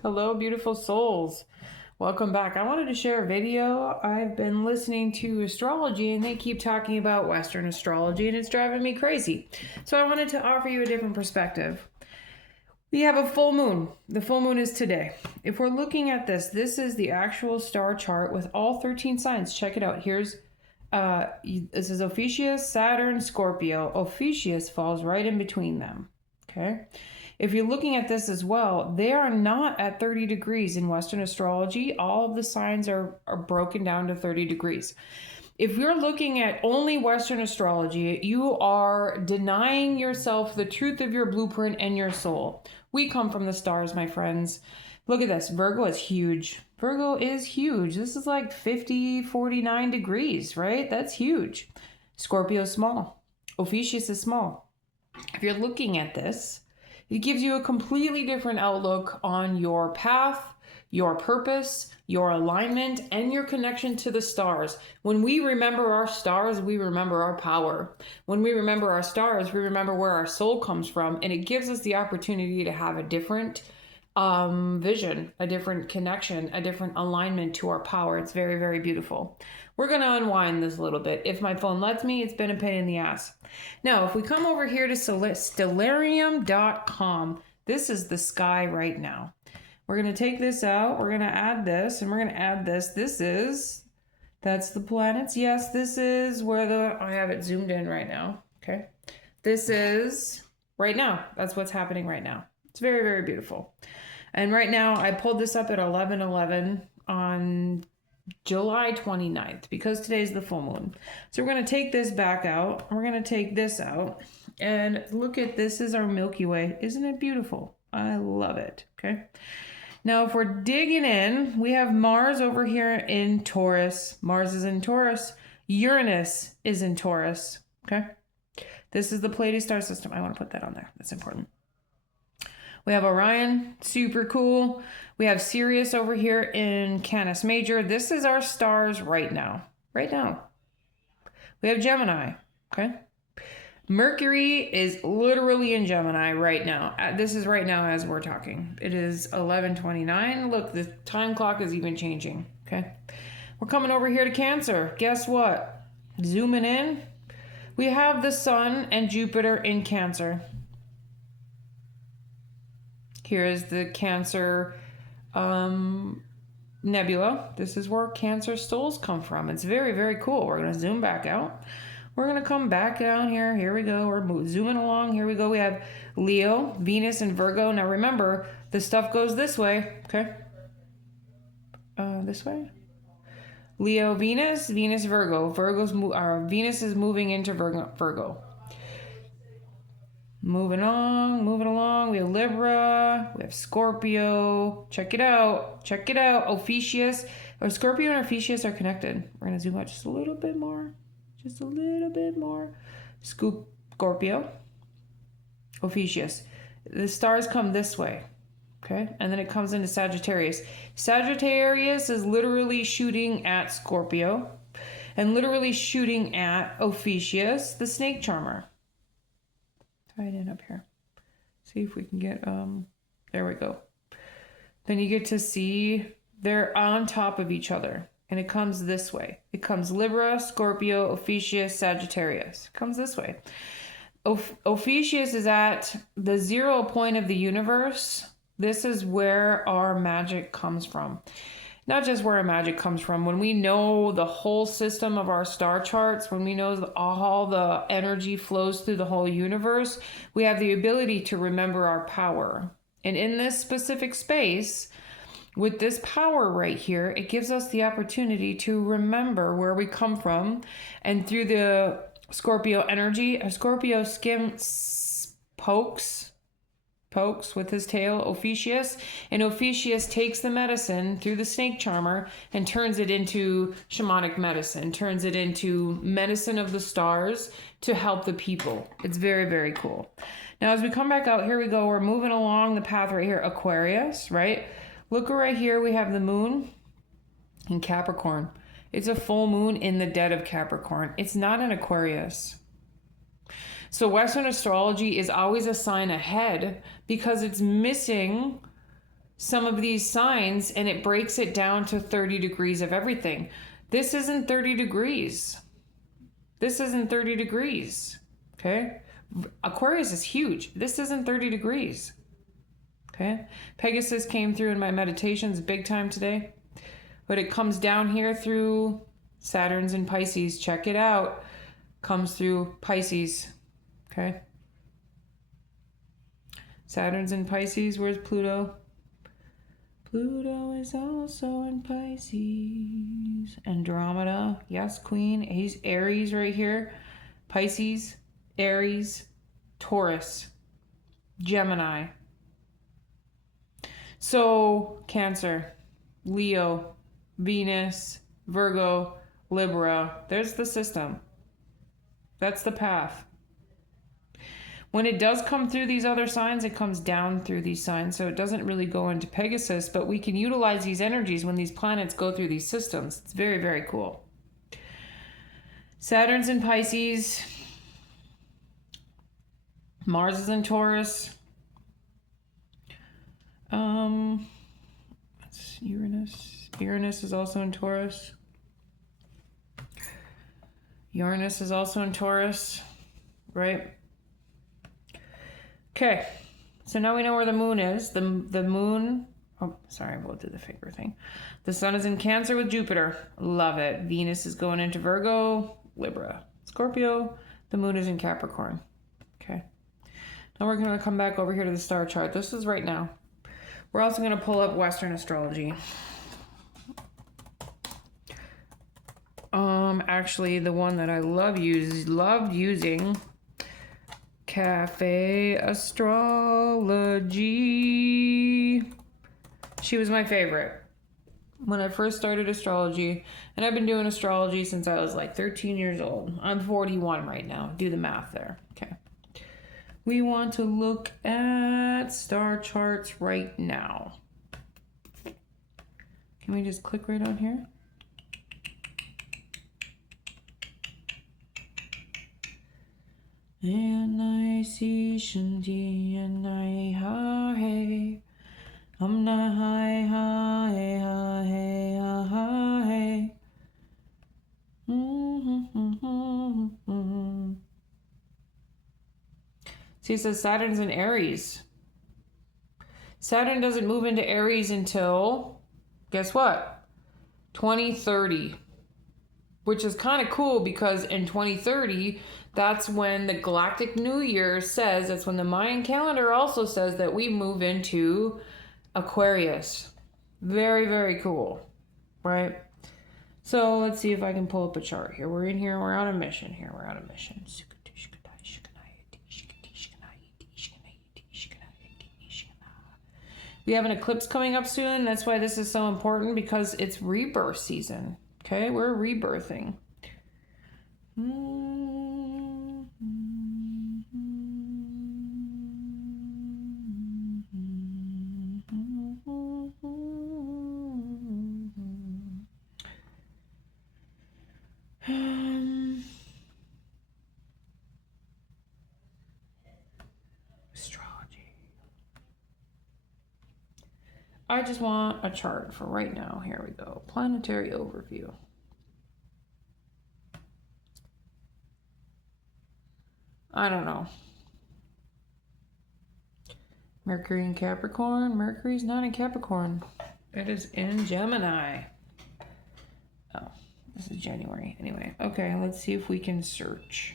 Hello, beautiful souls. Welcome back. I wanted to share a video. I've been listening to astrology and they keep talking about Western astrology and it's driving me crazy. So I wanted to offer you a different perspective. We have a full moon. The full moon is today. If we're looking at this, this is the actual star chart with all 13 signs. Check it out. Here's this is Ophiuchus, Saturn, Scorpio. Ophiuchus falls right in between them. Okay. If you're looking at this as well, they are not at 30 degrees in Western astrology. All of the signs are broken down to 30 degrees. If you're looking at only Western astrology, you are denying yourself the truth of your blueprint and your soul. We come from the stars, my friends. Look at this. Virgo is huge. Virgo is huge. This is like 50, 49 degrees, right? That's huge. Scorpio is small. Ophiuchus is small. If you're looking at this, it gives you a completely different outlook on your path, your purpose, your alignment, and your connection to the stars. When we remember our stars, we remember our power. When we remember our stars, we remember where our soul comes from, and it gives us the opportunity to have a different vision, a different connection, a different alignment to our power. It's very, very beautiful. We're going to unwind this a little bit. If my phone lets me, it's been a pain in the ass. Now, if we come over here to stellarium.com, this is the sky right now. We're going to take this out. We're going to add this, and we're going to add this. That's the planets. Yes, this is where I have it zoomed in right now. Okay. This is right now. That's what's happening right now. It's very, very beautiful. And right now, I pulled this up at 11:11 on July 29th because today's the full moon. So we're going to take this back out. We're going to take this out. And look at this is our Milky Way. Isn't it beautiful? I love it. Okay. Now, if we're digging in, we have Mars over here in Taurus. Mars is in Taurus. Uranus is in Taurus. Okay. This is the Pleiades star system. I want to put that on there. That's important. We have Orion, super cool. We have Sirius over here in Canis Major. This is our stars right now. Right now. We have Gemini, okay? Mercury is literally in Gemini right now. This is right now as we're talking. It is 11:29. Look, the time clock is even changing, okay? We're coming over here to Cancer. Guess what? Zooming in. We have the Sun and Jupiter in Cancer. Here is the Cancer nebula. This is where Cancer souls come from. It's very, very cool. We're going to zoom back out. We're going to come back down here. Here we go. We're zooming along. Here we go. We have Leo, Venus, and Virgo. Now remember, the stuff goes this way. Okay. This way. Leo, Venus, Venus, Virgo. Venus is moving into Virgo. Moving along. We have Libra, we have Scorpio. Check it out. Ophiuchus. Scorpio and Ophiuchus are connected. We're going to zoom out just a little bit more. Scorpio, Ophiuchus. The stars come this way. Okay. And then it comes into Sagittarius. Sagittarius is literally shooting at Scorpio and literally shooting at Ophiuchus, the snake charmer. Right in up here. See if we can get, there we go. Then you get to see they're on top of each other. And it comes this way. It comes Libra, Scorpio, Ophiuchus, Sagittarius. It comes this way. Ophiuchus is at the 0 point of the universe. This is where our magic comes from. Not just where our magic comes from. When we know the whole system of our star charts, when we know all the energy flows through the whole universe, we have the ability to remember our power. And in this specific space, with this power right here, it gives us the opportunity to remember where we come from. And through the Scorpio energy, a Scorpio pokes with his tail Ophiuchus, and Ophiuchus takes the medicine through the snake charmer and turns it into shamanic medicine, turns it into medicine of the stars to help the people. It's very, very cool. Now, as we come back out, here we go. We're moving along the path right here. Aquarius, right? Look right here. We have the moon in Capricorn. It's a full moon in the dead of Capricorn. It's not an Aquarius. So Western astrology is always a sign ahead because it's missing some of these signs and it breaks it down to 30 degrees of everything. This isn't 30 degrees. This isn't 30 degrees. Okay? Aquarius is huge. This isn't 30 degrees. Okay? Pegasus came through in my meditations big time today. But it comes down here through Saturn's in Pisces. Check it out. Comes through Pisces. Okay? Saturn's in Pisces. Where's Pluto? Pluto is also in Pisces. Andromeda. Yes, Queen. He's Aries right here. Pisces, Aries, Taurus, Gemini. So, Cancer, Leo, Venus, Virgo, Libra. There's the system. That's the path. When it does come through these other signs, it comes down through these signs. So it doesn't really go into Pegasus, but we can utilize these energies when these planets go through these systems. It's very, very cool. Saturn's in Pisces. Mars is in Taurus. That's Uranus. Uranus is also in Taurus. Uranus is also in Taurus, right? Okay, so now we know where the moon is. The moon, oh, sorry, I did the finger thing. The sun is in Cancer with Jupiter. Love it. Venus is going into Virgo, Libra, Scorpio. The moon is in Capricorn. Okay. Now we're going to come back over here to the star chart. This is right now. We're also going to pull up Western astrology. Actually, the one that I loved using, Cafe Astrology. She was my favorite when I first started astrology, and I've been doing astrology since I was like 13 years old. I'm 41 right now. Do the math there. Okay. We want to look at star charts right now. Can we just click right on here? N-I-C shanti N-I-ha-hey Am-na-hi-ha-hey-ha-hey-ha-hey. See, it says Saturn's in Aries. Saturn doesn't move into Aries until, guess what? 2030. Which is kind of cool because in 2030, that's when the Galactic New Year says, that's when the Mayan calendar also says that we move into Aquarius. Very, very cool, right? So let's see if I can pull up a chart here. We're in here, we're on a mission here, we're on a mission. We have an eclipse coming up soon. That's why this is so important, because it's rebirth season. Okay, we're rebirthing. Astrology. I just want a chart for right now. Here we go. Planetary overview. I don't know. Mercury in Capricorn. Mercury's not in Capricorn. It is in Gemini. Oh, this is January. Anyway, okay, let's see if we can search.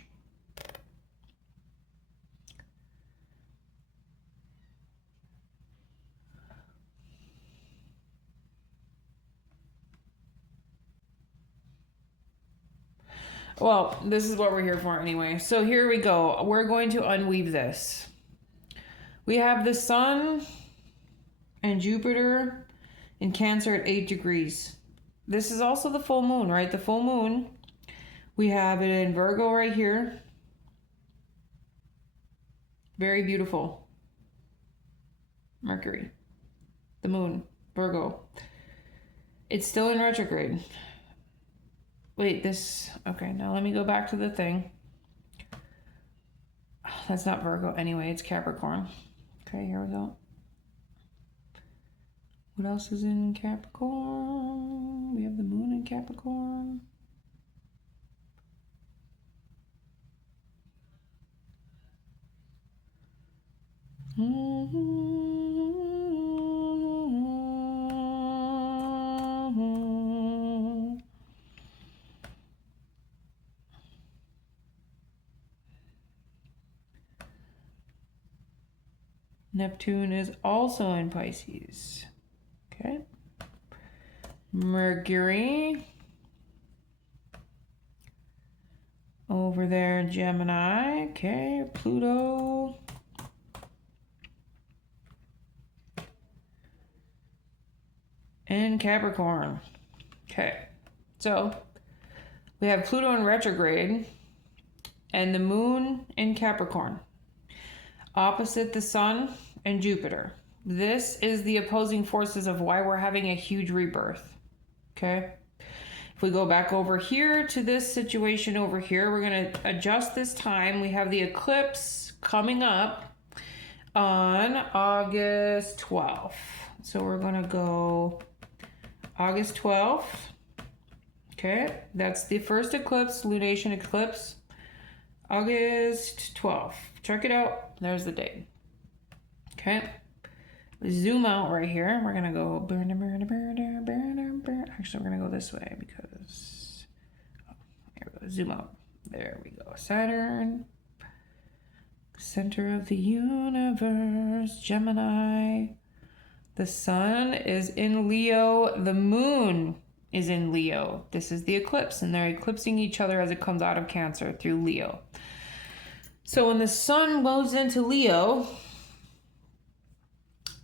Well, this is what we're here for anyway. So here we go. We're going to unweave this. We have the sun and Jupiter in Cancer at 8 degrees. This is also the full moon, right? The full moon. We have it in Virgo right here. Very beautiful. Mercury. The moon. Virgo. It's still in retrograde. Wait, this... Okay, now let me go back to the thing. Oh, that's not Virgo. Anyway, it's Capricorn. Okay, here we go. What else is in Capricorn? We have the moon in Capricorn. Neptune is also in Pisces. Okay. Mercury over there in Gemini. Okay. Pluto. And Capricorn. Okay. So we have Pluto in retrograde and the moon in Capricorn, opposite the sun and Jupiter. This is the opposing forces of why we're having a huge rebirth. Okay. If we go back over here to this situation over here, we're going to adjust this time. We have the eclipse coming up on August 12th. So we're going to go August 12th. Okay. That's the first eclipse, lunation eclipse. August 12th. Check it out. There's the date. Okay. Zoom out right here. We're going to go. Actually, we're going to go this way because. Oh, here we go. Zoom out. There we go. Saturn. Center of the universe. Gemini. The sun is in Leo. The moon is in Leo. This is the eclipse, and they're eclipsing each other as it comes out of Cancer through Leo. So when the sun moves into Leo,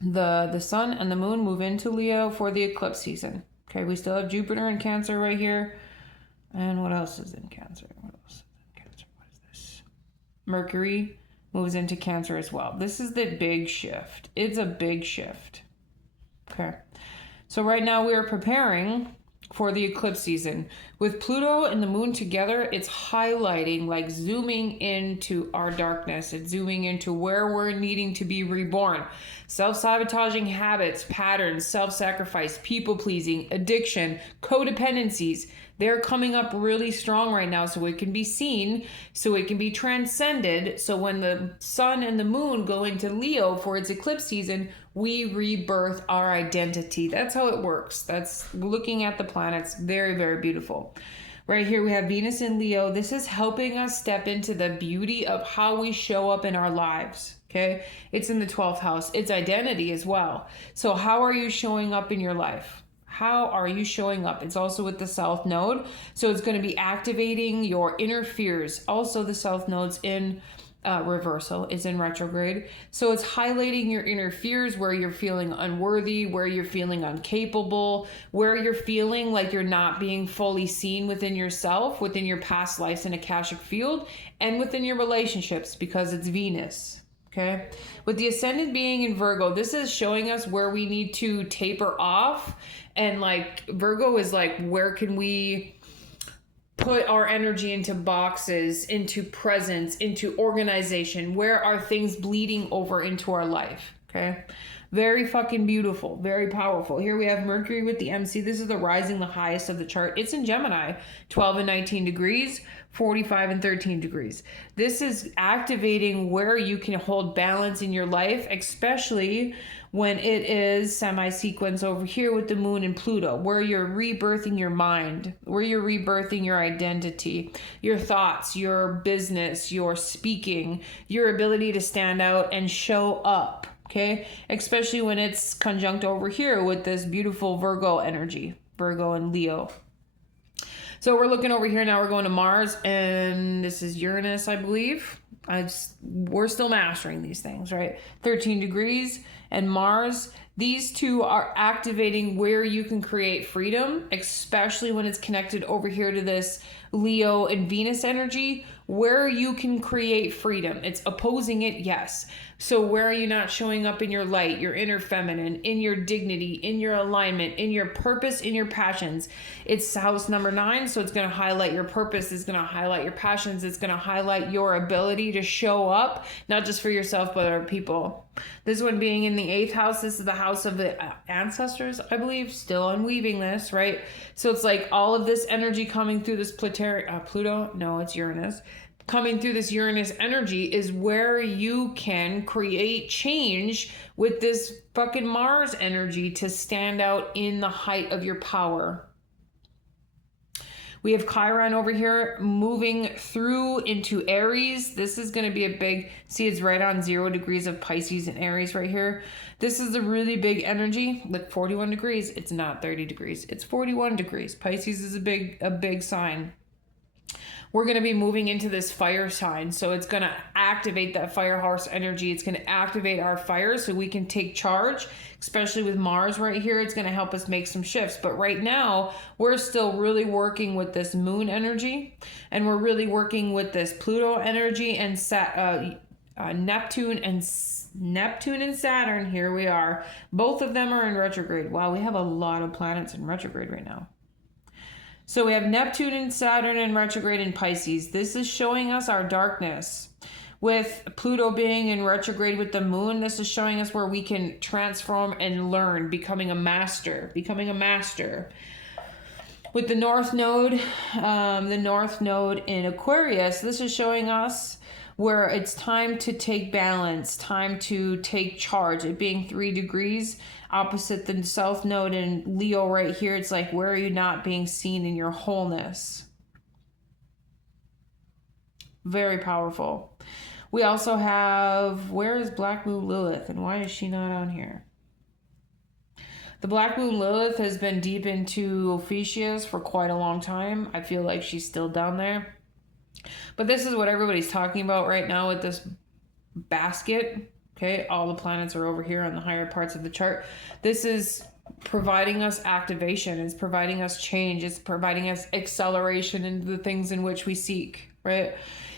the sun and the moon move into Leo for the eclipse season. Okay, we still have Jupiter in Cancer right here. And what else is in Cancer? What else is in Cancer? What is this? Mercury moves into Cancer as well. This is the big shift. It's a big shift. Okay. So right now we are preparing for the eclipse season. With Pluto and the moon together, it's highlighting, like zooming into our darkness. It's zooming into where we're needing to be reborn. Self-sabotaging habits, patterns, self-sacrifice, people-pleasing, addiction, codependencies. They're coming up really strong right now, so it can be seen, so it can be transcended. So when the sun and the moon go into Leo for its eclipse season, we rebirth our identity. That's how it works. That's looking at the planets. Very, very beautiful. Right here we have Venus in Leo. This is helping us step into the beauty of how we show up in our lives. Okay, it's in the 12th house. It's identity as well. So how are you showing up in your life? How are you showing up? It's also with the South Node. So it's going to be activating your inner fears. Also the South Node's in reversal, is in retrograde. So it's highlighting your inner fears, where you're feeling unworthy, where you're feeling incapable, where you're feeling like you're not being fully seen within yourself, within your past lives in Akashic field, and within your relationships, because it's Venus. Okay. With the ascendant being in Virgo, this is showing us where we need to taper off. And like Virgo is like, where can we put our energy into boxes, into presence, into organization? Where are things bleeding over into our life? Okay. Very fucking beautiful. Very powerful. Here we have Mercury with the MC. This is the rising, the highest of the chart. It's in Gemini, 12 and 19 degrees, 45 and 13 degrees. This is activating where you can hold balance in your life, especially when it is semi-sequence over here with the moon and Pluto, where you're rebirthing your mind, where you're rebirthing your identity, your thoughts, your business, your speaking, your ability to stand out and show up. Okay, especially when it's conjunct over here with this beautiful Virgo energy, Virgo and Leo. So we're looking over here now. We're going to Mars, and this is Uranus, I believe. We're still mastering these things, right? 13 degrees and Mars. These two are activating where you can create freedom, especially when it's connected over here to this Leo and Venus energy, where you can create freedom. It's opposing it, yes. So where are you not showing up in your light, your inner feminine, in your dignity, in your alignment, in your purpose, in your passions? It's house number 9, so it's going to highlight your purpose, it's going to highlight your passions, it's going to highlight your ability to show up, not just for yourself, but other people. This one being in the 8th house, this is the house of the ancestors, I believe, still unweaving this, right? So it's like all of this energy coming through this Pluto, no, it's Uranus. Coming through this Uranus energy is where you can create change with this fucking Mars energy to stand out in the height of your power. We have Chiron over here moving through into Aries. This is going to be a big, see, it's right on 0 degrees of Pisces and Aries right here. This is a really big energy. Look, 41 degrees. It's not 30 degrees. It's 41 degrees. Pisces is a big sign. We're going to be moving into this fire sign. So it's going to activate that fire horse energy. It's going to activate our fire so we can take charge, especially with Mars right here. It's going to help us make some shifts. But right now, we're still really working with this moon energy, and we're really working with this Pluto energy and Neptune and Saturn. Here we are. Both of them are in retrograde. Wow, we have a lot of planets in retrograde right now. So we have Neptune and Saturn in retrograde in Pisces. This is showing us our darkness. With Pluto being in retrograde with the moon, this is showing us where we can transform and learn, becoming a master. With the North Node in Aquarius, this is showing us where it's time to take balance, time to take charge. It being 3 degrees opposite the South Node in Leo right here. It's like, where are you not being seen in your wholeness? Very powerful. We also have, where is Black Moon Lilith, and why is she not on here? The Black Moon Lilith has been deep into Ophiuchus for quite a long time. I feel like she's still down there. But this is what everybody's talking about right now with this basket. Okay, all the planets are over here on the higher parts of the chart. This is providing us activation. It's providing us change. It's providing us acceleration into the things in which we seek, right?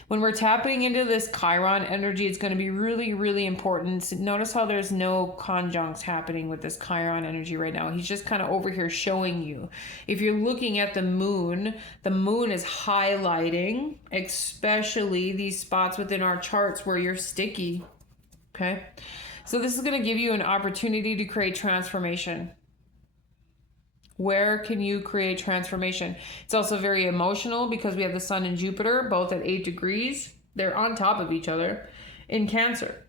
When we're tapping into this Chiron energy, it's going to be really, really important. Notice how there's no conjuncts happening with this Chiron energy right now. He's just kind of over here showing you. If you're looking at the moon is highlighting, especially these spots within our charts where you're sticky. Okay. So this is going to give you an opportunity to create transformation. Where can you create transformation? It's also very emotional because we have the Sun and Jupiter both at 8 degrees. They're on top of each other in Cancer.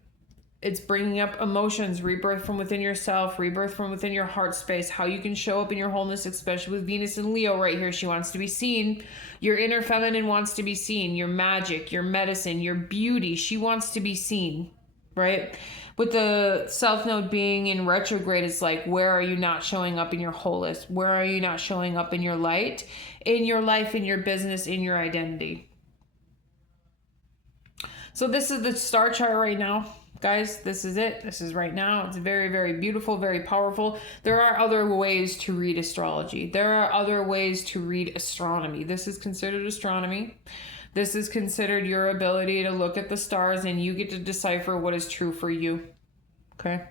It's bringing up emotions, rebirth from within yourself, rebirth from within your heart space, how you can show up in your wholeness, especially with Venus and Leo right here. She wants to be seen. Your inner feminine wants to be seen. Your magic, your medicine, your beauty. She wants to be seen, right? With the South Node being in retrograde, it's like, where are you not showing up in your wholeness? Where are you not showing up in your light, in your life, in your business, in your identity? So this is the star chart right now, guys. This is it. This is right now. It's very, very beautiful, very powerful. There are other ways to read astrology. There are other ways to read astronomy. This is considered astronomy. This is considered your ability to look at the stars and you get to decipher what is true for you. Okay.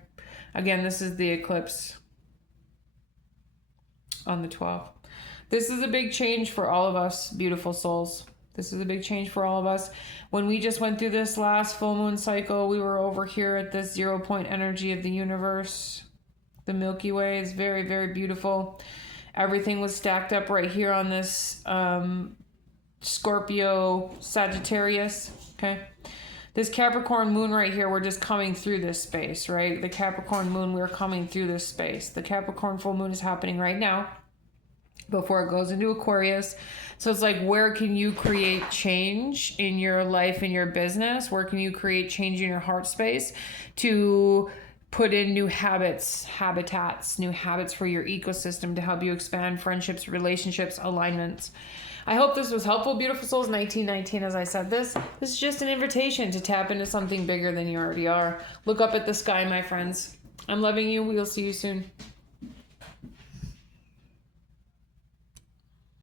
Again, this is the eclipse on the 12th. This is a big change for all of us, beautiful souls. This is a big change for all of us. When we just went through this last full moon cycle, we were over here at this 0 point energy of the universe. The Milky Way is very, very beautiful. Everything was stacked up right here on this Scorpio Sagittarius. Okay, this Capricorn moon right here, we're just coming through this space, right? The Capricorn moon, we're coming through this space. The Capricorn full moon is happening right now before it goes into Aquarius. So it's like, where can you create change in your life, in your business? Where can you create change in your heart space to put in new habitats, new habits for your ecosystem to help you expand friendships, relationships, alignments? I hope this was helpful, beautiful souls. 1919, as I said this is just an invitation to tap into something bigger than you already are. Look up at the sky, my friends. I'm loving you. We'll see you soon.